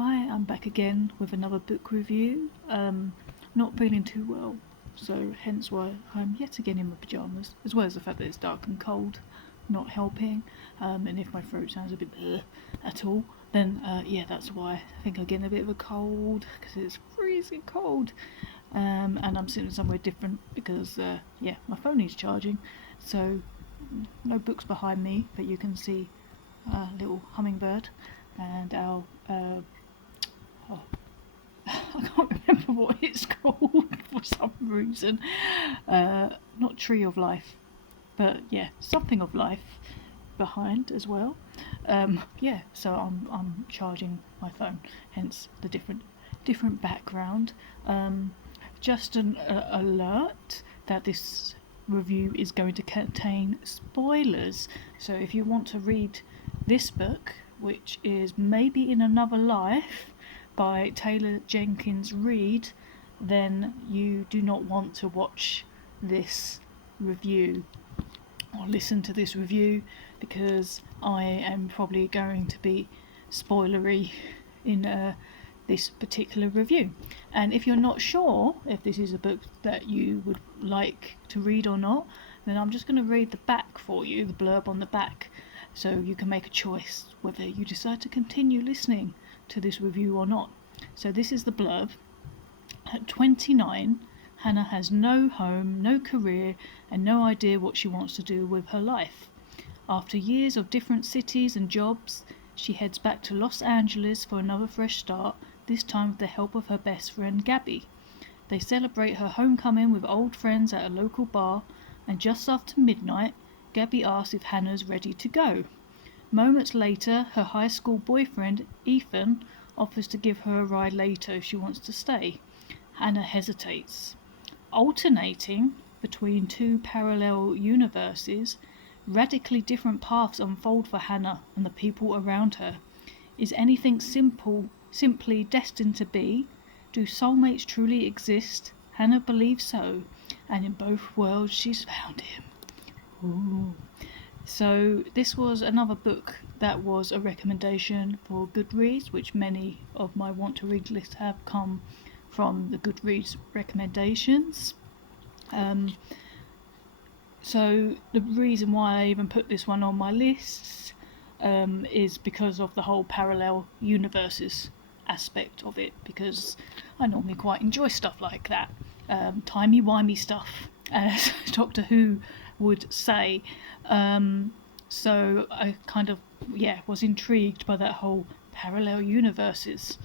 Hi, I'm back again with another book review. Not feeling too well, so hence why I'm yet again in my pyjamas, as well as the fact that it's dark and cold, not helping. And if my throat sounds a bit at all, then yeah, that's why. I think I'm getting a bit of a cold because it's freezing cold. And I'm sitting somewhere different because yeah, my phone needs charging, so no books behind me, but you can see a little hummingbird and our oh, I can't remember what it's called for some reason. Not Tree of Life, but yeah, something of life behind as well. Yeah, so I'm charging my phone, hence the different background. Just an alert that this review is going to contain spoilers. So if you want to read this book, which is Maybe in Another Life by Taylor Jenkins Reid, then you do not want to watch this review or listen to this review, because I am probably going to be spoilery in this particular review. And if you're not sure if this is a book that you would like to read or not, then I'm just going to read the back for you, the blurb on the back, so you can make a choice whether you decide to continue listening to this review or not. So this is the blurb. At 29, Hannah has no home, no career, and no idea what she wants to do with her life. After years of different cities and jobs, she heads back to Los Angeles for another fresh start, this time with the help of her best friend Gabby. They celebrate her homecoming with old friends at a local bar, and just after midnight, Gabby asks if Hannah's ready to go. Moments later, her high school boyfriend, Ethan, offers to give her a ride later if she wants to stay. Hannah hesitates. Alternating between two parallel universes, radically different paths unfold for Hannah and the people around her. Is anything simply destined to be? Do soulmates truly exist? Hannah believes so, and in both worlds she's found him. Ooh. So this was another book that was a recommendation for Goodreads, which many of my want to read lists have come from the Goodreads recommendations. So the reason why I even put this one on my list is because of the whole parallel universes aspect of it, because I normally quite enjoy stuff like that, timey-wimey stuff, as Doctor Who would say. So I kind of, was intrigued by that whole parallel universes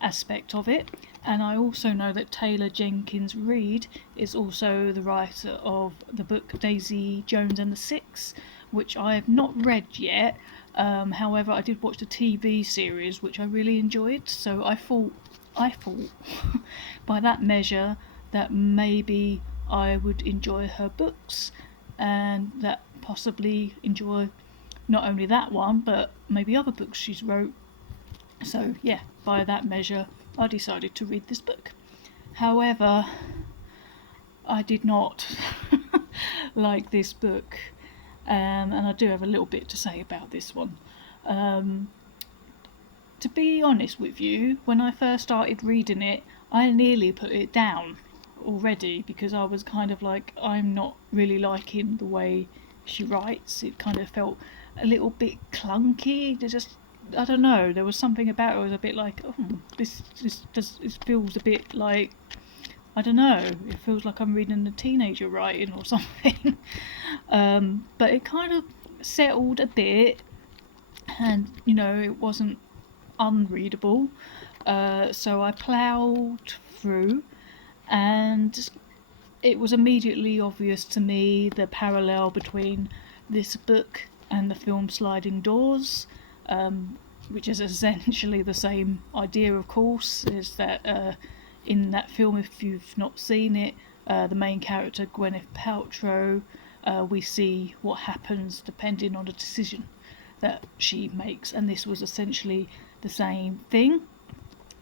aspect of it. And I also know that Taylor Jenkins Reid is also the writer of the book Daisy Jones and the Six, which I have not read yet. However, I did watch the TV series, which I really enjoyed, so I thought by that measure that maybe I would enjoy her books, and that possibly enjoy not only that one but maybe other books she's wrote. So yeah, by that measure I decided to read this book. However, I did not like this book, and I do have a little bit to say about this one. To be honest with you, when I first started reading it, I nearly put it down already, because I was kind of like, I'm not really liking the way she writes. It kind of felt a little bit clunky. I don't know, there was something about it. I was a bit like, oh, this feels a bit like, I don't know, it feels like I'm reading a teenager writing or something. But it kind of settled a bit, and it wasn't unreadable. So I ploughed through, and it was immediately obvious to me the parallel between this book and the film Sliding Doors, which is essentially the same idea, of course. Is that in that film, if you've not seen it, the main character Gwyneth Paltrow, we see what happens depending on the decision that she makes, and this was essentially the same thing.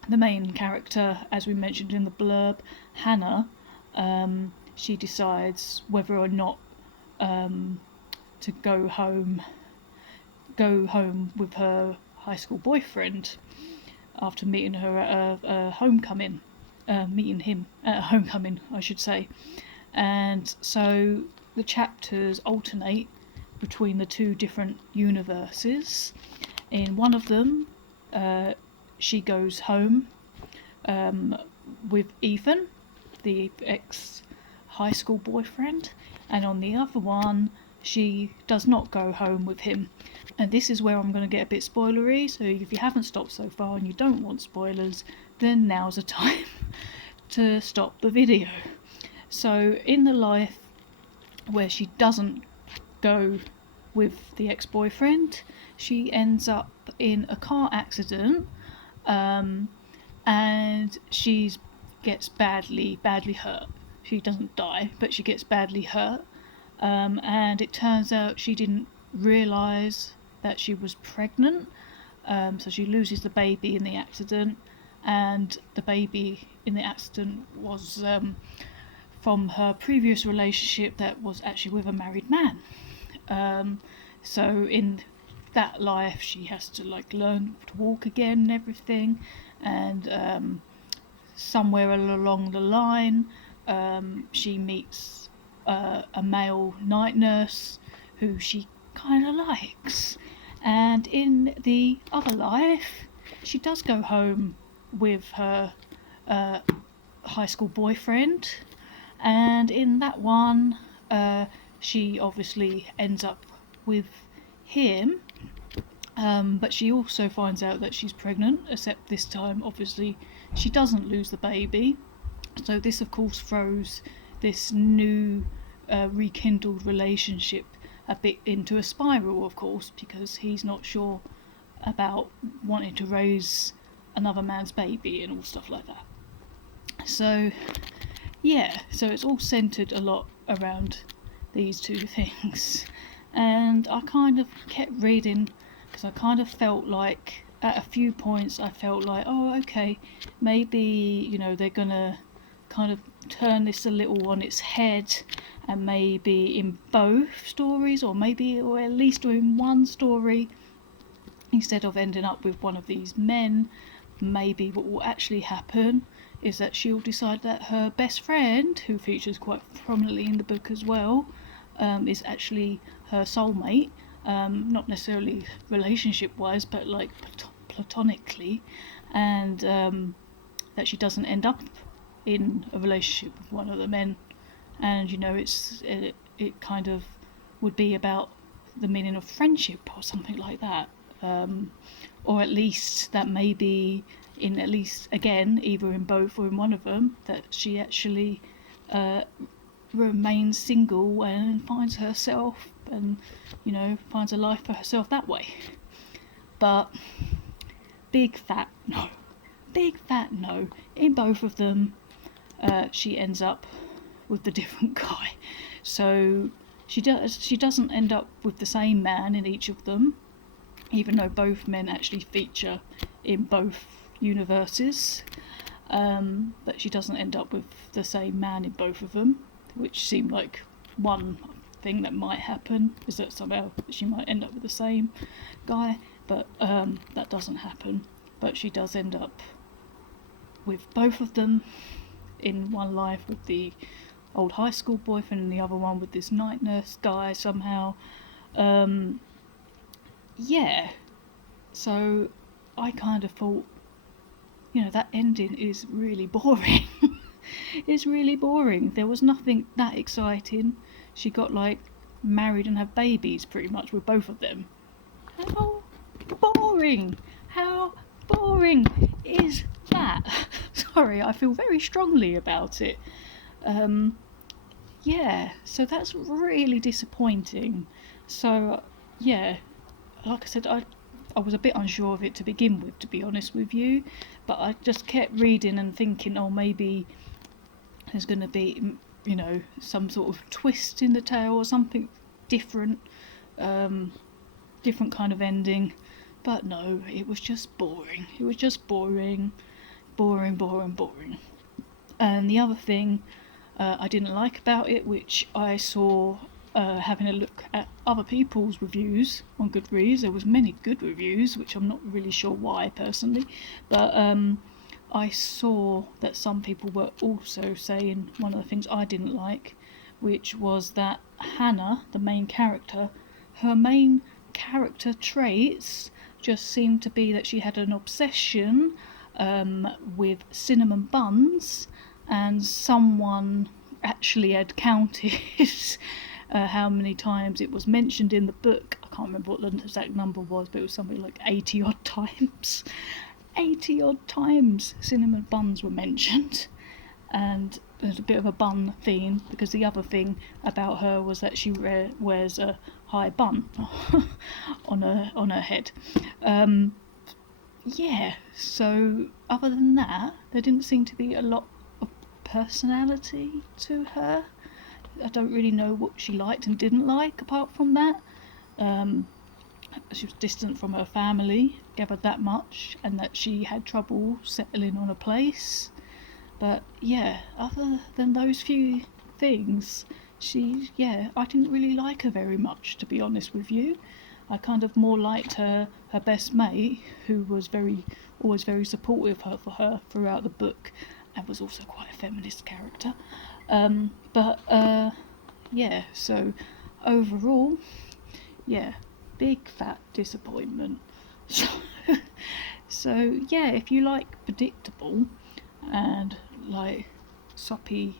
The main character, as we mentioned in the blurb, Hannah, she decides whether or not to go home with her high school boyfriend. after meeting her at a homecoming, meeting him at a homecoming, I should say. And so the chapters alternate between the two different universes. In one of them, she goes home with Ethan, the ex-high school boyfriend, and on the other one, she does not go home with him. And this is where I'm going to get a bit spoilery, so if you haven't stopped so far and you don't want spoilers, then now's the time to stop the video. So in the life where she doesn't go with the ex-boyfriend, she ends up in a car accident, and she gets badly hurt. She doesn't die, but she gets badly hurt, and it turns out she didn't realise that she was pregnant, so she loses the baby in the accident, and the baby in the accident was from her previous relationship that was actually with a married man. So in that life she has to learn to walk again and everything, and somewhere along the line she meets a male night nurse who she kind of likes, and in the other life she does go home with her high school boyfriend, and in that one she obviously ends up with him, but she also finds out that she's pregnant, except this time obviously she doesn't lose the baby. So this of course throws this new rekindled relationship a bit into a spiral, of course, because he's not sure about wanting to raise another man's baby and all stuff like that. So yeah, so it's all centered a lot around these two things, and I kind of kept reading because I kind of felt like at a few points I felt like, oh okay, maybe they're gonna kind of turn this a little on its head, and maybe in both stories, or at least in one story, instead of ending up with one of these men, maybe what will actually happen is that she'll decide that her best friend, who features quite prominently in the book as well, is actually her soulmate, not necessarily relationship wise, but platonically, and that she doesn't end up in a relationship with one of the men, and it kind of would be about the meaning of friendship or something like that, or at least that maybe in at least again either in both or in one of them that she actually remains single and finds herself and finds a life for herself that way. But big fat no in both of them. She ends up with the different guy, so she doesn't end up with the same man in each of them, even though both men actually feature in both universes, but she doesn't end up with the same man in both of them, which seemed like one thing that might happen, is that somehow she might end up with the same guy, but that doesn't happen. But she does end up with both of them, in one life with the old high school boyfriend and the other one with this night nurse guy somehow. Yeah, so I kind of thought, that ending is really boring. It's really boring. There was nothing that exciting. She got married and have babies pretty much with both of them. How boring! How boring is that? Sorry, I feel very strongly about it. Yeah, so that's really disappointing. So yeah, like I said, I was a bit unsure of it to begin with, to be honest with you, but I just kept reading and thinking, oh, maybe there's going to be, some sort of twist in the tale or something different, different kind of ending. But no, it was just boring. It was just boring. And the other thing I didn't like about it, which I saw having a look at other people's reviews on Goodreads. There was many good reviews, which I'm not really sure why personally, but I saw that some people were also saying one of the things I didn't like, which was that Hannah, the main character, her main character traits just seemed to be that she had an obsession with cinnamon buns, and someone actually had counted how many times it was mentioned in the book. I can't remember what the exact number was, but it was something like 80 odd times. 80 odd times cinnamon buns were mentioned, and there's a bit of a bun theme, because the other thing about her was that she wears a high bun on her head. Yeah, so other than that, there didn't seem to be a lot of personality to her. I don't really know what she liked and didn't like apart from that. She was distant from her family, gathered that much, and that she had trouble settling on a place. But yeah, other than those few things, I didn't really like her very much, to be honest with you. I kind of more liked her best mate, who was always very supportive for her throughout the book, and was also quite a feminist character. Yeah, so overall, yeah, big fat disappointment. So yeah, if you like predictable and like soppy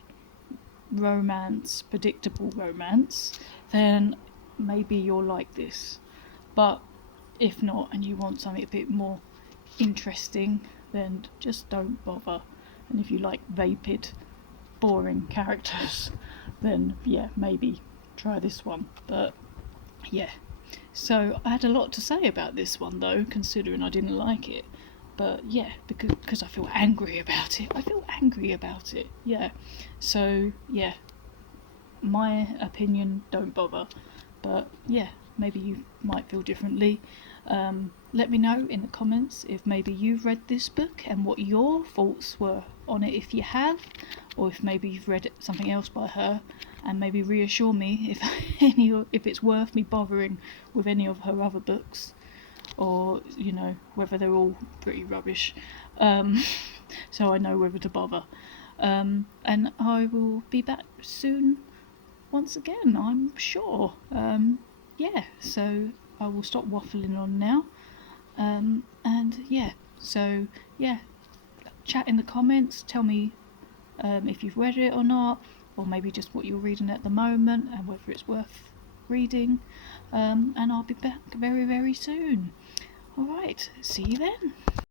romance, predictable romance, then maybe you'll like this. But if not, and you want something a bit more interesting, then just don't bother. And if you like vapid, boring characters, then yeah, maybe try this one. But yeah, so I had a lot to say about this one though, considering I didn't like it. But yeah, because I feel angry about it. Yeah, so yeah, my opinion, don't bother. But yeah, maybe you might feel differently. Let me know in the comments if maybe you've read this book and what your thoughts were on it, if you have, or if maybe you've read something else by her, and maybe reassure me if it's worth me bothering with any of her other books, or whether they're all pretty rubbish, so I know whether to bother. And I will be back soon once again, I'm sure. Yeah, so I will stop waffling on now. And yeah, so yeah, chat in the comments, tell me if you've read it or not, or maybe just what you're reading at the moment and whether it's worth reading. And I'll be back very, very soon. Alright, see you then.